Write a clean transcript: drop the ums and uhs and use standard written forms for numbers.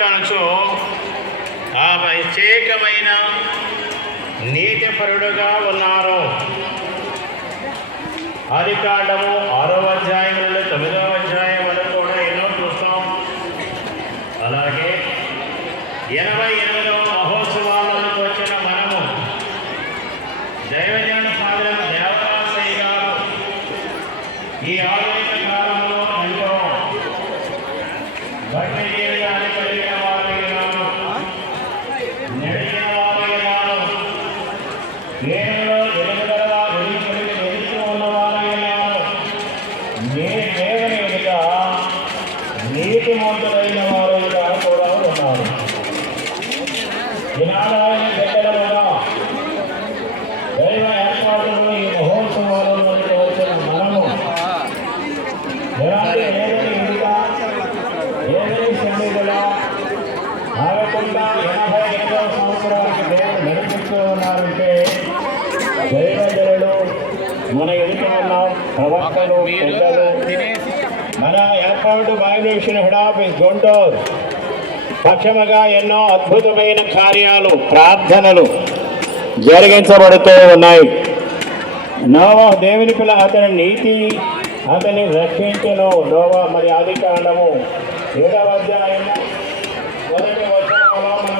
పట్టణచు ఆ ప్రత్యేకమైన నీతిపరుడుగా ఉన్నారు. ఆదికాండము 6వ అధ్యాయం నుండి 9వ అధ్యాయం వరకు కూడా ఎన్నో చూస్తాం. అలాగే 88వ మహోత్సవాలకు వచ్చిన మనము దైవజన సాగరం దేవరాశయ్య గారు ఈ ఆధునిక కాలంలో ఎంతో భక్తి జీవితాన్ని కలిగిన వారిగాను, నడిచిన వారిగాను, దేవుడు ఎదుగుదల గురించి ఎదుగుతూ ఉన్న వారిగాను, దేవుని ఎదుట నీతిమంతులైన వారుగా కూడా ఉన్నారు. దినాలైన దగ్గరగా దైవ ఏర్పాటులో ఈ మహోత్సవాలలో వచ్చిన మనము ఎలాంటి ఏదని ఎదుట ఏదని సన్నిధిగా ఆగకుండా 88వ సంవత్సరానికి దేవుడు నడిపిస్తూ ఉన్నారంటే దైవజనులు మన ఎదుట ఉన్న ప్రవక్తలు, పెద్దలు, మన ఏర్పాటు Bible mission head office Guntur పక్షముగా ఎన్నో అద్భుతమైన కార్యాలు, ప్రార్థనలు జరిగించబడుతూ ఉన్నాయి. నోవహు దేవుని పిల్ల అతని నీతి అతన్ని రక్షించను. నోవహు మరి ఆదికాండము 7వ అధ్యాయము 1వ వచనంలో మనం